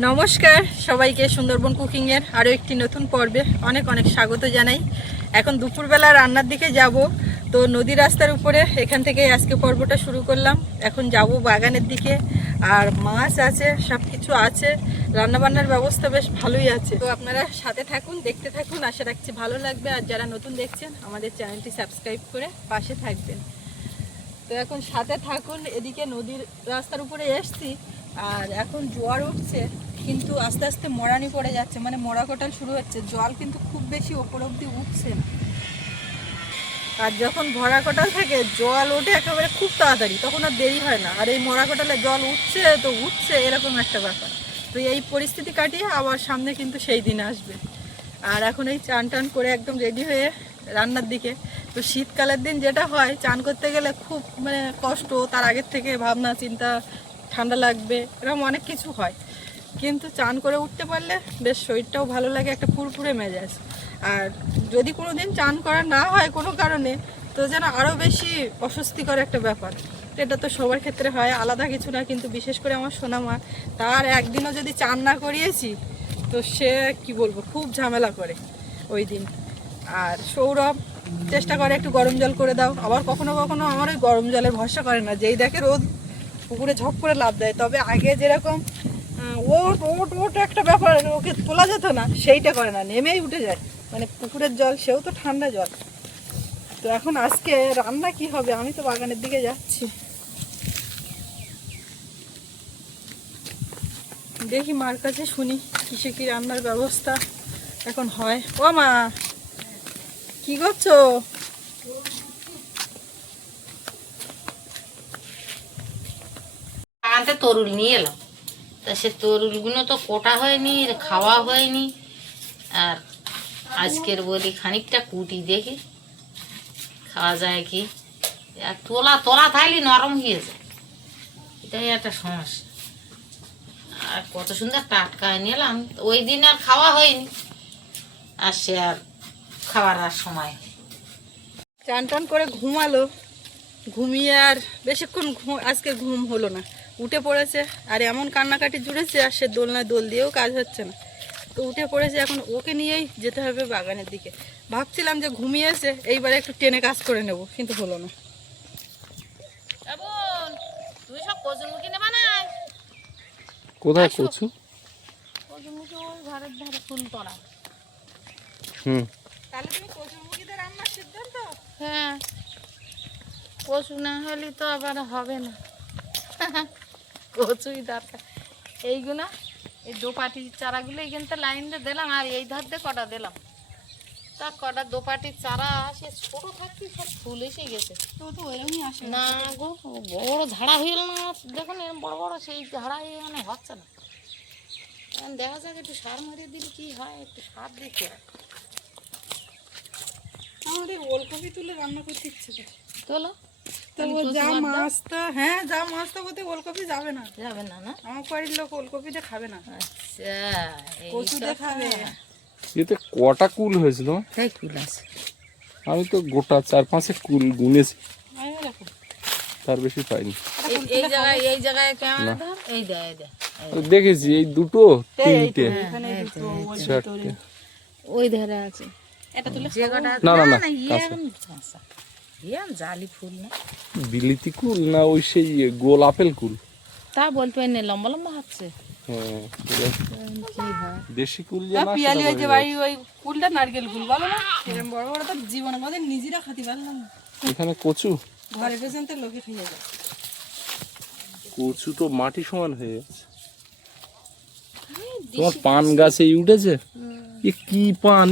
নমস্কার, সবাইকে সুন্দরবন কুকিংয়ের আরও একটি নতুন পর্বে অনেক অনেক স্বাগত জানাই। এখন দুপুরবেলা রান্নার দিকে যাব, তো নদী রাস্তার উপরে এখান থেকে আজকে পর্বটা শুরু করলাম। এখন যাব বাগানের দিকে, আর মাছ আছে সব কিছু আছে, রান্নাবান্নার ব্যবস্থা বেশ ভালোই আছে। তো আপনারা সাথে থাকুন, দেখতে থাকুন, আশা রাখছি ভালো লাগবে। আর যারা নতুন দেখছেন, আমাদের চ্যানেলটি সাবস্ক্রাইব করে পাশে থাকবেন। তো এখন সাথে থাকুন, এদিকে নদীর রাস্তার উপরে এসছি। আর এখন জোয়ার উঠছে, কিন্তু আস্তে আস্তে মরানি পড়ে যাচ্ছে। মানে মরা কোটাল শুরু হচ্ছে। জল কিন্তু খুব বেশি ওপর অব্দি উঠছে না। আর যখন ভরা কোটাল থাকে জল ওঠে একেবারে খুব তাড়াতাড়ি, তখন আর দেরি হয় না। আর এই মরা কোটালে জল উঠছে তো উঠছে, এরকম একটা ব্যাপার। তো এই পরিস্থিতি কাটিয়ে আবার সামনে কিন্তু সেই দিন আসবে। আর এখন এই চান টান করে একদম রেডি হয়ে রান্নার দিকে। তো শীতকালের দিন যেটা হয়, চান করতে গেলে খুব মানে কষ্ট, তার আগের থেকে ভাবনা, চিন্তা ঠান্ডা লাগবে, এরকম অনেক কিছু হয়। কিন্তু চান করে উঠতে পারলে বেশ শরীরটাও ভালো লাগে, একটা ফুরফুরে মেজাজ। আর যদি কোনো দিন চান করা না হয় কোনো কারণে, তো যেন আরও বেশি অস্বস্তিকর একটা ব্যাপার। এটা তো সবার ক্ষেত্রে হয়, আলাদা কিছু না, কিন্তু বিশেষ করে আমার সোনামা, তার একদিনও যদি চান না করিয়েছি, তো সে কি বলব, খুব ঝামেলা করে ওই দিন। আর সৌরভ, চেষ্টা করে একটু গরম জল করে দাও। আবার কখনো কখনো আমার ওই গরম জলে ভরসা করে না, যেই দেখে রোদ পুকুরে ঝপ করে লাভ দেয়। তবে আগে যেরকম ওট ওট ওট একটা ব্যাপার, ওকে তোলা যেত না, সেইটা করে না, নেমেই উঠে যায়। মানে পুকুরের জল, সেও তো ঠান্ডা জল। তো এখন আজকে রান্না কি হবে? আমি তো বাগানের দিকে যাচ্ছি। দেখি মার কাছে শুনি, কিসে কি রান্নার ব্যবস্থা এখন হয়। ও মা, কি করছ? বাগানতে তরুল নিয়ে এলাম। তা সে তরুলগুলো তো কোটা হয়নি, খাওয়া হয়নি। আর আজকের বলি খানিকটা কুটি দেখি। খাওয়া যায় কি? আর তোলা তোলা থাকলে নরম হয়ে যায়। এটাই একটা সমস্যা। আর কত সুন্দর টাটকা নিলাম ওই দিন আর খাওয়া হয়নি। আর সে আর খাওয়ার আর সময়। চান টান করে ঘুমালো। ঘুমিয়ে আর বেশিক্ষণ আজকে ঘুম হলো না। উঠে পড়েছে। আর এমন কান্নাকাটি জুড়েছে আর সে দোলনায় দোল দিয়েও কাজ হচ্ছে না। তো উঠে পড়েছে এখন ওকে নিয়েই যেতে হবে বাগানের দিকে। ভাবছিলাম যে ঘুমিয়েছে এইবারে একটু টেনে কাজ করে নেব কিন্তু হলো না। তুই সব কচুরমুখী নেবা না? কোথায় কচু? হুম। তাহলে তুমি কচুরমুখিতে রান্নার সিদ্ধান্ত? হ্যাঁ। কচু না হলে তো আবার হবে না। কচুই দরকার। এইগুলো এই দোপাটির চারাগুলো এইখানতে লাইন দিয়ে দিলাম আর এই ধার দিয়ে কটা দিলাম। তা কটা দোপাটির চারা সে ছোট থাকতে সব ফুল এসে গেছে। তো তো আসে। না গো বড় ঝাড়া হয়ে গেল না? দেখুন এরকম বড় বড় সেই ঝাড়া মানে হচ্ছে না। দেখা যাক একটু সার মারিয়ে দিলে কি হয় একটু সার দিতে। আমার ওলকপি তুলে রান্না করতে ইচ্ছে করে। তোলো। তো হ্যাঁ যা বলতে ওলকপি যাবে না। যাবে না না? আমার বাড়ির লোক ওলকপিতে খাবে না। আচ্ছা এই খাবে। এতে কটা কুল হয়েছিল? তাই কুল আছে। আমি তো গোটা চার পাঁচে কুল গুনেছি। তার বেশি পাইনি। এই- জায়গায় এই জায়গায় ক্যামেরা এই দে এই দে। দেখেছি এই দুটো তিনটে। ওই চারটে। ওই ধারে আছে। এটা তুলে না, না, না, জালি ফুল না। বিলিতি কুল না ওই সেই গোল আপেল কুল? তা বলতে পারি না লম্বা লম্বা হচ্ছে। হ্যাঁ এটা কি হয়? দেশি কুল যে না, না পিয়ালি ওই যে বোঝা ওই কুলটা নারকেল কুল বলো না? এরকম বড় বড় তো জীবন আমাদের নিজেরা খাতে পারলাম এখানে কচু? ঘরে পর্যন্ত লোকে খেয়ে যায়। কচু তো মাটি সমান হয়ে তোমার পান গাছে উঠেছে? এ কি পান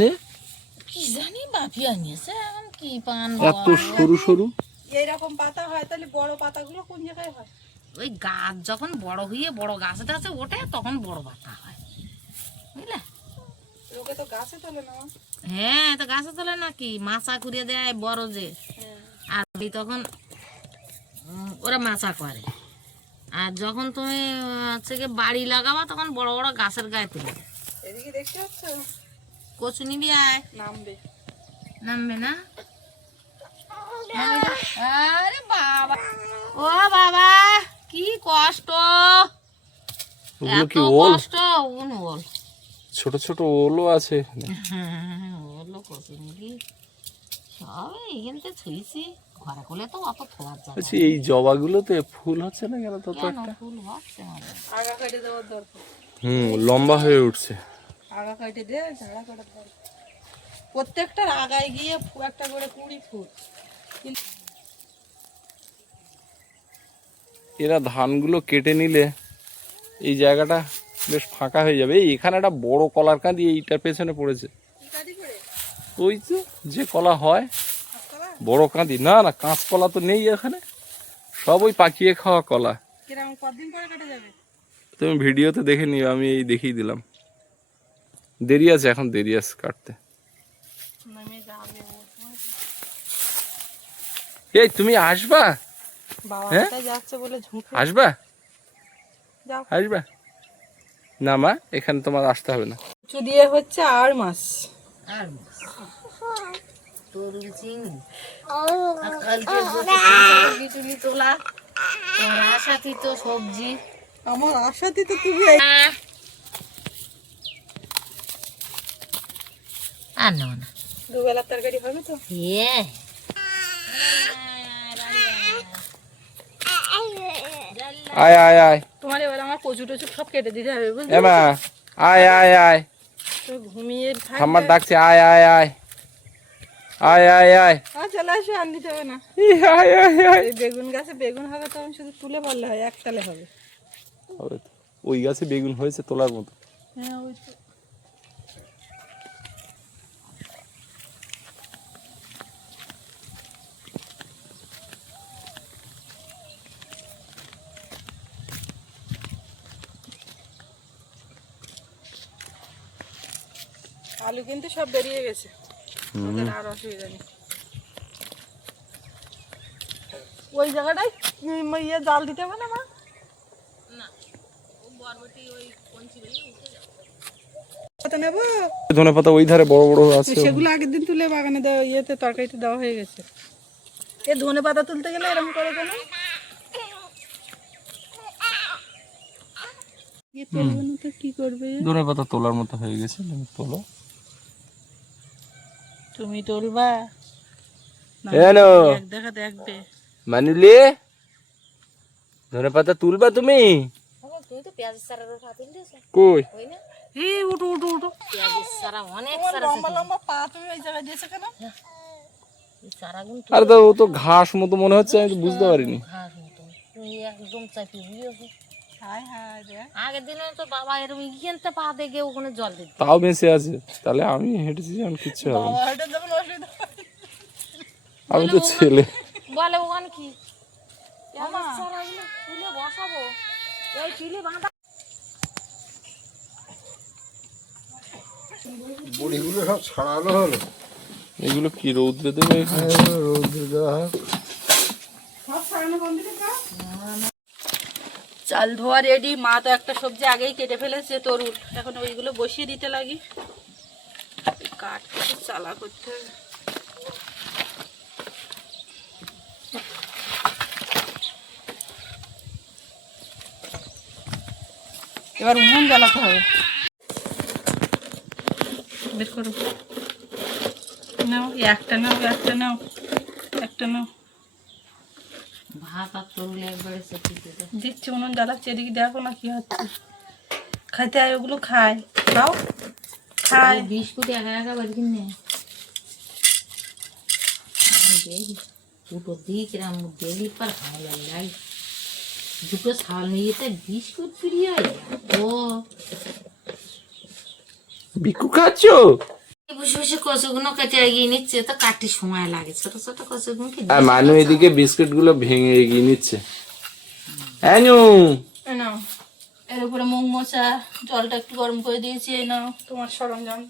কি জানি বাপিয়া নিয়েছে এখন কি পান এত সরু সরু? এইরকম পাতা হয় তাহলে বড় পাতাগুলো কোন জায়গায় হয়? ওই গাছ যখন বড় হয়ে বড় গাছে টাছে ওঠে তখন বড় পাতা হয়। বুঝলে? লোকে তো গাছে তোলে না হ্যাঁ তো গাছে তোলে নাকি মাচা করে দেয় বড় যে। আর ওই তখন ওরা মাচা করে। আর যখন তুমি হচ্ছে গিয়ে বাড়ি লাগাবা তখন বড় বড় গাছের গায়ে তুলে। এদিকে দেখতে পাচ্ছ? কচু নিবি আয়। নামবে। নামবে না? আরে বাবা। ও বাবা কি কষ্ট। এত কষ্ট উন ওল। ছোট ছোট ওলও আছে। এখানে হ্যাঁ ওলো কচুরি সব এইখানতে থুইছি ঘরে তো অত বলছি এই জবাগুলোতে ফুল হচ্ছে না কেন তত কেন একটা? ফুল হচ্ছে মানে আগা কেটে দেওয়ার দরকার। হুম লম্বা হয়ে উঠছে। আগা কেটে দিয়ে ঝাড়া করার দরকার। প্রত্যেকটার আগায় গিয়ে একটা করে কুড়ি ফুট। এরা ধানগুলো কেটে নিলে এই জায়গাটা বেশ ফাঁকা হয়ে যাবে। এখানে একটা বড় কলার কাঁদি এইটার পেছনে পড়েছে। ওই যে যে কলা হয় বড় কাঁদি। না না কাঁচ কলা তো নেই এখানে। সব ওই পাকিয়ে খাওয়া কলা। তুমি ভিডিওতে দেখে নিও আমি এই দেখিয়ে দিলাম। দেরি আছে এখন দেরি আছে কাটতে নামে যাবে ও। এই তুমি আসবা? বাবা হ্যাঁ? যাচ্ছে বলে আসবা? যাও। আসবা? না মা এখানে তোমার আসতে হবে না। উঁচু দিয়ে হচ্ছে আর সবজি। আমার আশাতে তো তুমি আর নেব না। দুবেলার তরকারি হবে তো? ইয়ে আয় আয় আয়। তোমার এবার আমার কচু টচু সব কেটে দিতে হবে বুঝলি? এমা আয় আয় আয়। তো ঘুমিয়ে থাকবে। ঠাম্মার ডাকছে আয় আয় আয়। আয় আয় আয়। আর চলে আসো আর নিতে হবে না। আয় আয় আয়। বেগুন গাছে বেগুন হবে তখন শুধু তুলে পারলে হয় একটালে হবে। হবে ওই গাছে বেগুন হয়েছে তোলার মতো। হ্যাঁ ওই তো। আলু কিন্তু সব বেরিয়ে গেছে। আর অসুবিধা নেই। ওই জায়গাটায় ইয়ে জাল দিতে হবে না মা? ধনে পাতা ওই ধারে বড় বড় আছে। সেগুলো আগের দিন তুলে বাগানে দেওয়া ইয়েতে তরকারিতে দেওয়া হয়ে গেছে। এ ধনে পাতা তুলতে গেলে এরকম করে কেন? তো কি করবে? ধনে পাতা তোলার মতো হয়ে গেছে তুমি তোলো। তুমি তুলবা? এক দেখা দেখবে মানুলে ধনে পাতা তুলবা তুমি? কই? ওই উঠো উঠো উঠো। অনেক লম্বা লম্বা পা তুমি ওই জায়গায় দিয়েছ কেন? আরে তো ও তো ঘাস মতো মনে হচ্ছে আমি তো বুঝতে পারিনি। ঘাস মতো। একদম চাপি বুঝেছ রে আগের দিনে তো বাবা এরকম পা দেখে ওখানে জল দিত। তাও বেঁচে আছে। তাহলে আমি হেঁটেছি আমি কিচ্ছু হবে না। হয়। আমি তো ছেলে। বলে ওখানে কি? তুলে বসাবো। ওই তুলে বাঁধা বড়িগুলো সব ছাড়ানো হলো। এগুলো কি রৌদ্রে দেবে এখানে? এগুলো রোদে দেওয়া হোক। চাল ধোয়া রেডি মা তো একটা সবজি আগেই কেটে ফেলেছে তরুণ এখন ওইগুলো বসিয়ে দিতে লাগি। কাঠ চালা করতে হবে। এবার উনুন জ্বালাতে হবে। বের করো। নাও একটা নাও একটা নাও একটা নাও। একবারে দিচ্ছি উনুন জ্বালাচ্ছে এদিকে দেখো না কি হচ্ছে। খাইতে হয় ওগুলো খায়। খাও। খায়। বিস্কুট একা একা বাড়ি কিনে দুটো দিই কিরম দেখলি পর ভালো লাগে দুটো ছাল নিয়ে বিস্কুট প্রিয় ও। বিকু খাচ্ছ? বসে কচুগুলো কেটে এগিয়ে নিচ্ছে তো কাটতে সময় লাগে। ছোট ছোট কচুগুলোকে আর মানু এদিকে বিস্কিটগুলো ভেঙে এগিয়ে নিচ্ছে। নাও এর উপরে মুগ মোচা জলটা একটু গরম করে দিয়েছি এই নাও তোমার সরঞ্জাম।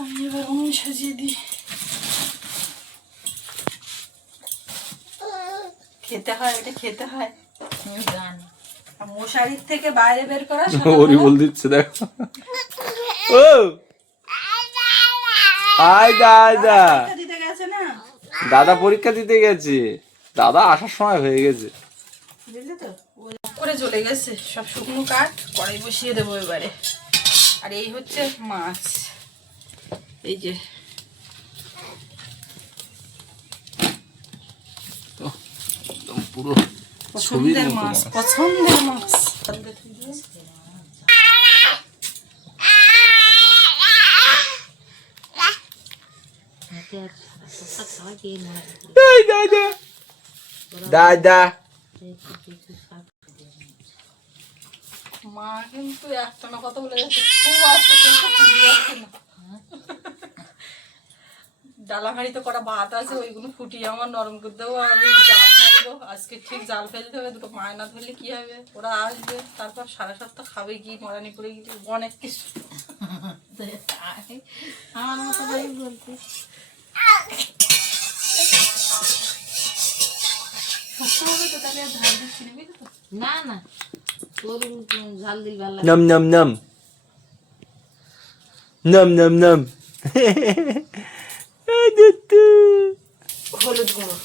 আমি এবার উনুন সাজিয়ে দিই। খেতে হয় এটা খেতে হয়। জানি মশারির থেকে বাইরে বের করা ওরি বল দিচ্ছে দেখো। ও! আয় দাদা। দিতে গেছে না? দাদা পরীক্ষা দিতে গেছে। দাদা আসার সময় হয়ে গেছে। বুঝলি তো? করে চলে গেছে। সব শুকনো কাঠ কড়াই বসিয়ে দেবো এবারে। আর এই হচ্ছে মাছ। এই যে। একদম পুরো পছন্দের মাছ পছন্দের মাছ। দাদা। মা কিন্তু একটা না কথা বলে যাচ্ছে খুব কিন্তু আসছে না ডালা হাঁড়িতে করা ভাত আছে ওইগুলো ফুটিয়ে আমার নরম করে দেবো আমি জাল ফেলব। আজকে ঠিক জাল ফেলতে হবে দুটো মায়না ধরলে কি হবে? ওরা আসবে তারপর সারা সপ্তাহ খাবে কি মরানি করে গিয়ে অনেক কিছু। আমার মতো বলতে না না ঝাল দিল ভালো নম নম নম। নম নম নম। হলুদ গুঁড়ো।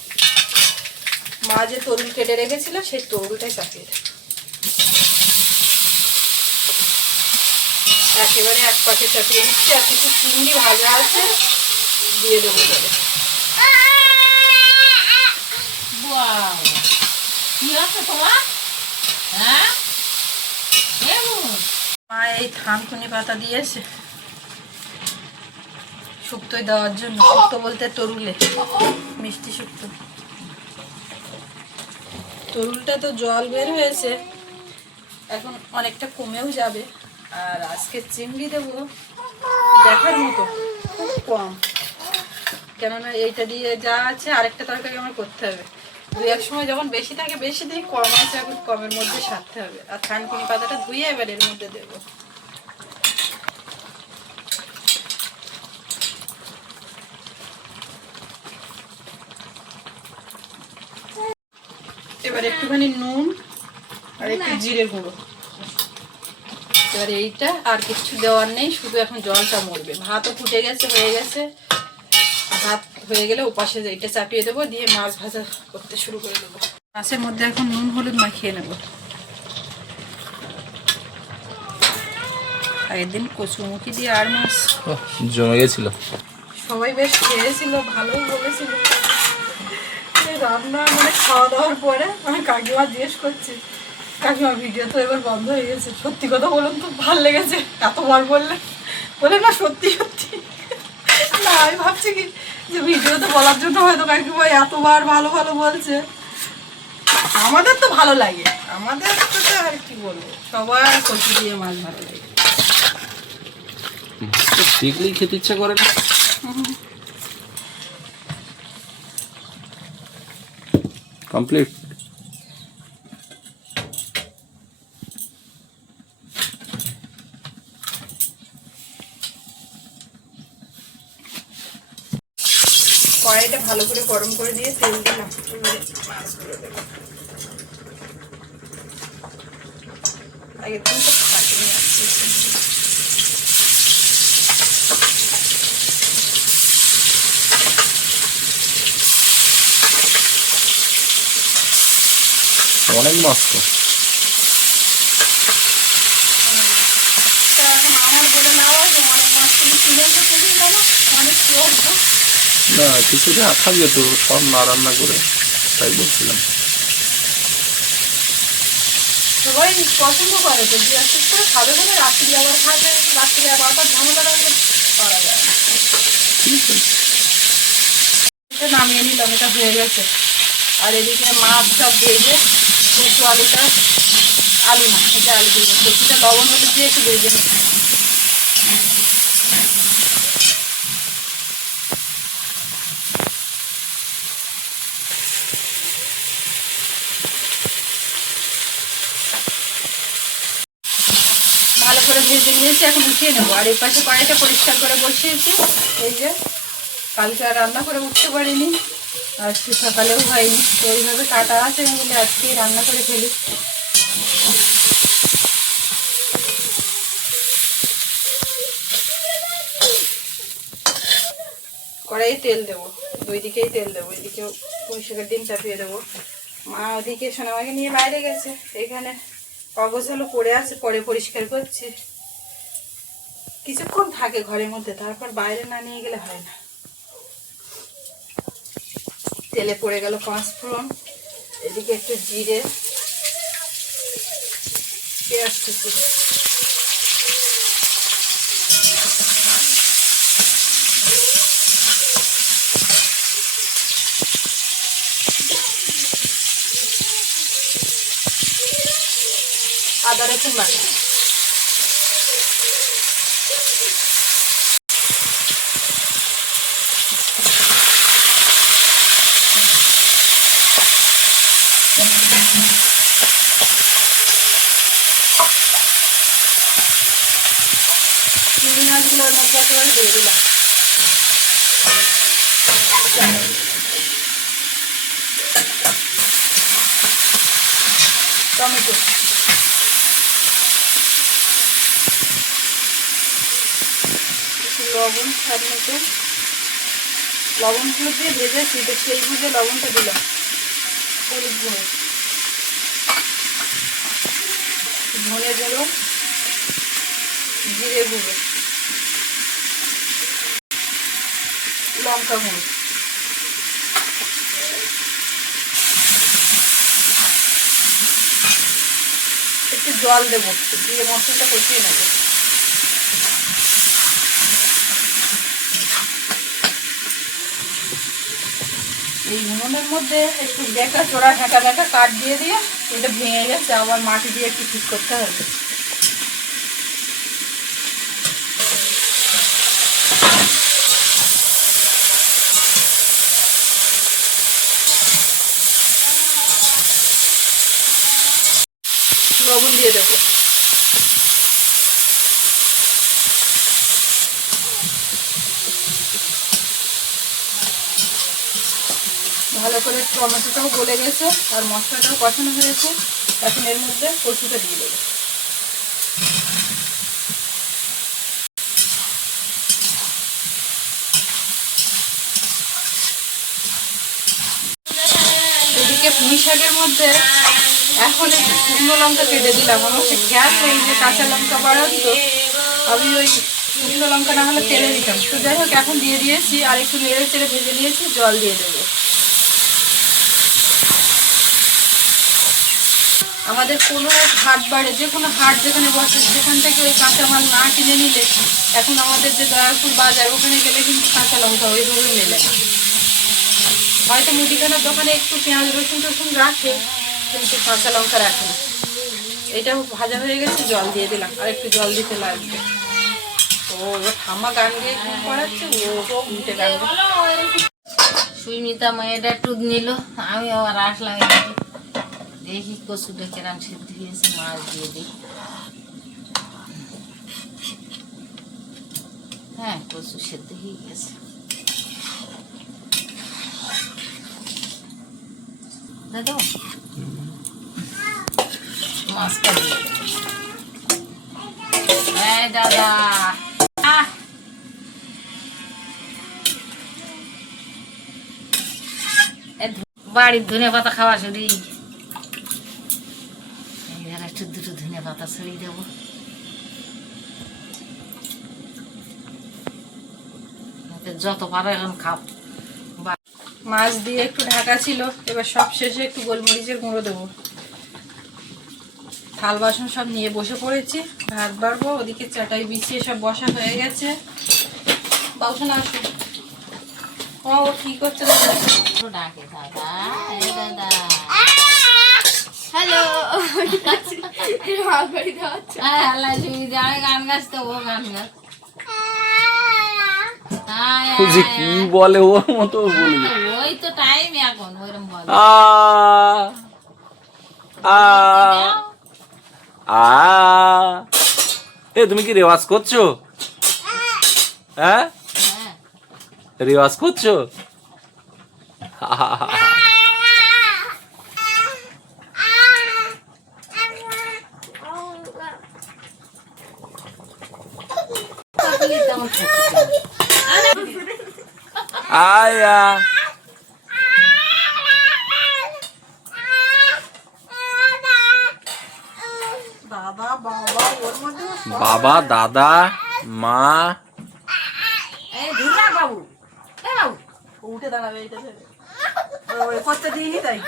মা যে তরুল কেটে রেখেছিল সেই তরুলটাই চাপিয়ে দেবে একেবারে এক পাশে চাপিয়ে দিচ্ছি আর কিছু চিংড়ি ভাজা আছে দিয়ে দেবো বলে বাবা কি আছে তোমার? হ্যাঁ? মা এই থানকুনি পাতা দিয়েছে। শুক্তোয় দেওয়ার জন্য। শুক্তো বলতে তরুলে, মিষ্টি শুক্তো। তরুলটা তো জল বের হয়েছে। এখন অনেকটা কমেও যাবে। আর আজকে চিংড়ি দেবো দেখার মতো, খুব কম। কেননা এইটা দিয়ে যা আছে, আরেকটা তরকারি আমার করতে হবে। দু এক সময় যখন বেশি থাকে, বেশি দিই কম আছে, এখন কমের মধ্যে সারতে হবে। আর থানকুনি পাতাটা ধুয়ে এবার এর মধ্যে দেবো। এবার একটুখানি নুন আর একটু জিরে গুঁড়ো। এবার এইটা আর কিছু দেওয়ার নেই শুধু এখন জলটা মরবে। ভাতও ফুটে গেছে হয়ে গেছে। ভাত হয়ে গেলে ওপাশে এইটা চাপিয়ে দেবো দিয়ে মাছ ভাজা করতে শুরু করে দেবো। মাছের মধ্যে এখন নুন হলুদ মাখিয়ে নেব। আগের দিন কচুমুখি দিয়ে আর মাছ। জমে গেছিল। সবাই বেশ খেয়েছিল ভালোই বলেছিল। রান্না মানে খাওয়া দাওয়ার পরে আমি কাকিমা জিজ্ঞেস করছি কাকিমা ভিডিও তো এবার বন্ধ হয়ে গেছে। সত্যি কথা বলুন তো ভালো লেগেছে। এতবার বললে বলে না সত্যি সত্যি। না আমি ভাবছি কি যে ভিডিওতে বলার জন্য হয়তো কাকিমা এতবার ভালো ভালো বলছে। আমাদের তো ভালো লাগে। আমাদের তো তো আর কি বলব সবার কচু দিয়ে মাছ ভালো লাগে। দেখলেই খেতে ইচ্ছা করে না। কমপ্লিট কড়াইটা ভালো করে গরম করে দিয়ে তেল দিলাম দিন তো আসছে অনেক মাছ তো তা এখন আমার বলে নেওয়া যে অনেক মাছ তুমি কিনে তো করি কেন অনেক চোখ না কিছুটা তো সব না রান্না করে তাই বলছিলাম। সবাই পছন্দ করে তো দিয়ে আসতে করে খাবে বলে রাত্রি আবার খাবে রাত্রি আবার আবার ঝামেলা রাখলে করা যায়। ঠিক আছে। নামিয়ে নিলাম এটা হয়ে গেছে। আর এদিকে মাছ মাছটা ভেজে আলুটা, আলু না, এটা আলু দিয়ে কচুটা লবণ দিয়ে একটু ভালো করে ভেজে নিয়েছি, এখন উঠিয়ে নেব। আর এই পাশে কড়াইটা পরিষ্কার করে বসিয়েছি। এই যে, কালকে আর রান্না করে উঠতে পারিনি। আজকে সকালেও হয়নি। তো ওইভাবে কাটা আছে বলি আজকেই রান্না করে ফেলি। কড়াইয়ে তেল দেবো। দুই দিকেই তেল দেবো। এদিকেও পুঁই শাকের ডিম চাপিয়ে দেবো। মা ওদিকে সোনামাকে নিয়ে বাইরে গেছে। এখানে অগোছালো পড়ে আছে, পরে পরিষ্কার করছে। কিছুক্ষণ থাকে ঘরের মধ্যে, তারপর বাইরে না নিয়ে গেলে হয় না। তেলে পড়ে গেল পাঁচ ফোড়ন এদিকে একটু জিরে পেঁয়াজ কুচি। আদা রসুন বাটা চিংড়ি মধ্যে দিয়ে দিলাম টমেটো। লবণ স্বাদ মতো লবণগুলো দিয়ে ভেজেছি তো সেই বুঝে লবণটা দিলাম হলুদ গুঁড়ো ধনে গুঁড়ো জিরে গুঁড়ো লঙ্কা গুঁড়ো। একটু জল দেবো দিয়ে মশলাটা কষিয়ে নেব। এই উনুনের মধ্যে একটু বেকা চোরা ঢাকা ঢাকা কাঠ দিয়ে দিয়ে, এটা ভেঙে গেছে, আবার মাটি দিয়ে একটু ঠিক করতে হবে লবণ দিয়ে দেবো ভালো করে টমেটোটাও গলে গেছে, আর মশলাটাও কষানো হয়েছে। এখন এর মধ্যে কচুটা দিয়ে দেবো। এদিকে পুঁই শাকের মধ্যে এখন একটু শুকনো লঙ্কা কেটে দিলাম। আমার সে গ্যাস নেই যে কাঁচা লঙ্কা বাড়ান তো আমি ওই শুকনো লঙ্কা না হলে তেলে দিতাম। তো যাই হোক, এখন দিয়ে দিয়েছি, আর একটু নেড়ে চেড়ে ভেজে নিয়েছি, জল দিয়ে দেবো। আমাদের কোনো হাট বাড়ে, যে কোনো হাট যেখানে বসে, সেখান থেকে ওই কাঁচামাল না কিনে নিলে এখন আমাদের যে দয়ালপুর বাজার, ওখানে গেলে কিন্তু কাঁচা লঙ্কা ওইভাবে মেলে না। হয়তো মুদিখানার দোকানে একটু পেঁয়াজ, রসুন টসুন রাখে, কিন্তু কাঁচা লঙ্কা রাখে না। এটা ভাজা হয়ে গেছে, জল দিয়ে দিলাম। আর একটু জল দিতে লাগবে। তো ঠাম্মা গান গিয়ে ঘুম পড়াচ্ছে ও উঠে গান গায়। সুমিতা মেয়েটা টুক নিল আমি আবার আসলাম দেখি কচুটা কেরাম সিদ্ধ হয়েছে মাছ দিয়ে দিই। হ্যাঁ কচু সেদ্ধ হয়ে গেছে। দাদা বাড়ির ধনে পাতা খাওয়া শুধু একটু দুটো ধনে পাতা ছড়িয়ে দেবো। যত পারো এখন খাও। মাছ দিয়ে একটু ঢাকা ছিল এবার সব শেষে একটু গোলমরিচের গুঁড়ো দেবো। থাল বাসন সব নিয়ে বসে পড়েছি ভাত বাড়বো ওদিকে চাটাই বিছিয়ে সব বসা হয়ে গেছে। বাউসান আসো। ও কি করছে দাদা? ডাকে দাদা। দাদা। হ্যালো যে কি বলে ওর মতো বলবে ওই তো টাইম এখন ওইরকম বল। আ আ আ। এ তুমি কি রেওয়াজ করছ? হ্যাঁ? হ্যাঁ। রেওয়াজ করছ? তেমন আয়া। বাবা দাদা মা। বাবু উঠে দাঁড়াবে করতে দিইনি তাই?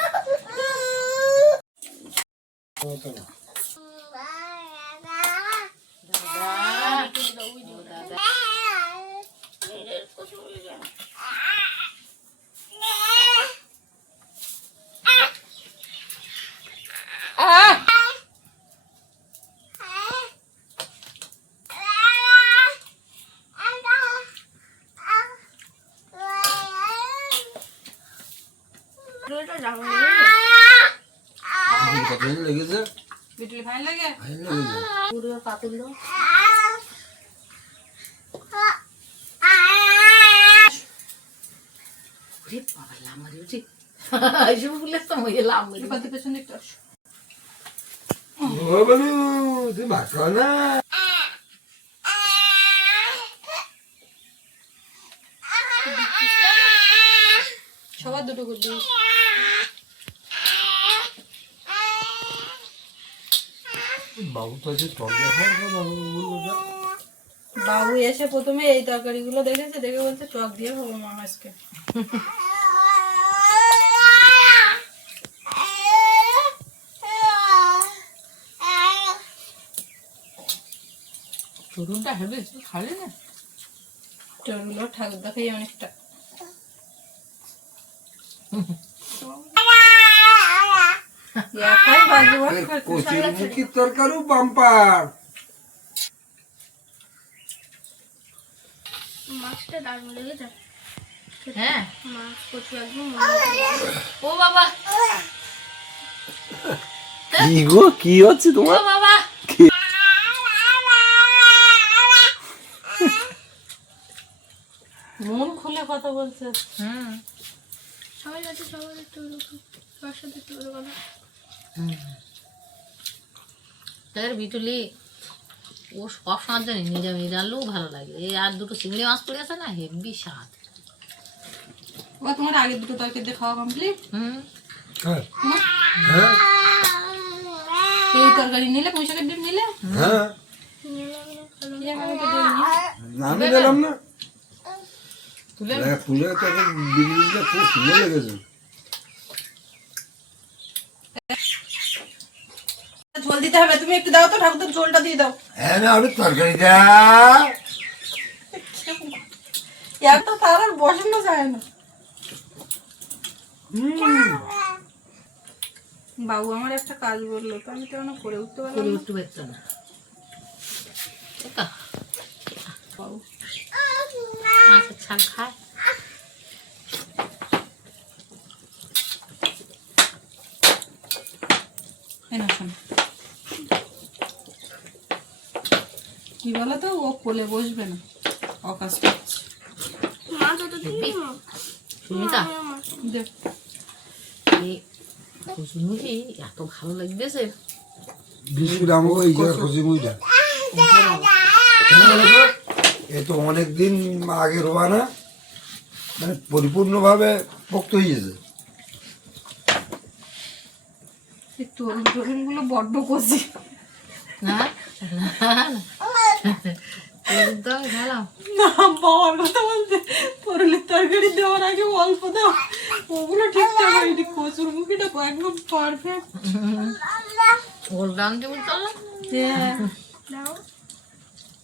পেছনে একটু আসো। না সবার দুটো করে দিই বাবু তো বাবু বলল যা। বাবু এসে প্রথমে এই তরকারিগুলো দেখেছে দেখে বলছে টক দিয়ে খাব মা আজকে হেবে খালি না? ঠাকুর দেখাই অনেকটা। তরকারু বাম্পার। মাছটা দারুণ লেগেছে। হ্যাঁ। মাছ কচু একদম ও বাবা। কি গো কি হচ্ছে তোমার বাবা মন খুলে কথা বলছে। হুম। সবাই যাচ্ছে সবার একটু একটু সবার সাথে একটু করে কথা। তার বিটুলি ও সব সময় জানি নিজে নিজে ভালো লাগে। এই আর দুটো চিংড়ি মাছ পড়ে আছে না হেভি স্বাদ। ও তোমার আগে দুটো তরকারি দিয়ে খাওয়া কমপ্লিট হুম। হ্যাঁ। হ্যাঁ। এই তরকারি নিলে শাকের ডিম নিলে? হ্যাঁ। কি আমি গেলাম না। খুব সুন্দর লেগেছে। ঝোল দিতে হবে তুমি একটু দাও তো ঠাকুর ঝোলটা দিয়ে দাও। হ্যাঁ না তরকারি তার আর বসানো যায় না। বাবু আমার একটা কাজ বলল তো আমি তো এখনও করে উঠতে পারলাম করে। উঠতে পারতো না। বাবু। মাছের ছাল খায়। এই না শোনো। কি বলো তো ও কোলে বসবে না। অকাশ এত ভালো লাগতেছে। বিস্কুট আমাকে ওই যে খুশি মুইটা এ তো অনেক দিন আগে রোয়া না মানে পরিপূর্ণভাবে পোক্ত হয়ে গেছে। এই তরুণ তরুণগুলো বড্ড কষি না তো খেলাম না বাবার কথা বলতে তরুণের তরকারি দেওয়ার আগে অল্প দাও। ওগুলো ঠিকঠাক হয়নি কচুর মুখিটা একদম পারফেক্ট হ্যাঁ।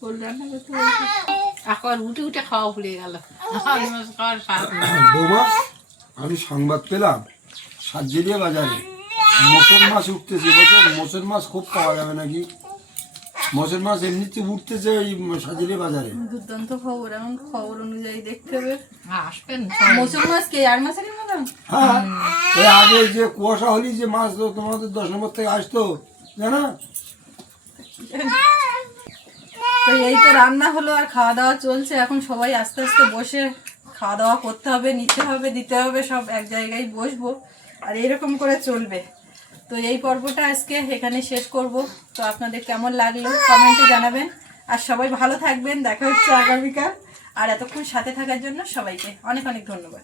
দাও রান্না করতে এখন উঠে উঠে খাওয়া ভুলে গেল। বৌমা আমি সংবাদ পেলাম সাতজেরিয়া বাজারে মোসের মাছ উঠতেছে। বছর মোসের মাছ খুব পাওয়া যাবে নাকি? মোসের মাছ এমনিতে উঠতেছে ওই সাজেরিয়া বাজারে। দুর্দান্ত খবর এখন খবর অনুযায়ী দেখতে হবে। আসবেন। মৌসুম মাছ কে? আর মাসের মতন হ্যাঁ ওই আগে যে কুয়াশা হলি যে মাছ তো তোমাদের দশ নম্বর থেকে আসতো জানো? তো এই তো রান্না হলো আর খাওয়া দাওয়া চলছে। এখন সবাই আস্তে আস্তে বসে খাওয়া দাওয়া করতে হবে, নিতে হবে, দিতে হবে, সব এক জায়গায় বসবো আর এরকম করে চলবে। তো এই পর্বটা আজকে এখানে শেষ করব। তো আপনাদের কেমন লাগল কমেন্টে জানাবেন। আর সবাই ভালো থাকবেন, দেখা হচ্ছে আগামীকাল। আর এতক্ষণ সাথে থাকার জন্য সবাইকে অনেক অনেক ধন্যবাদ।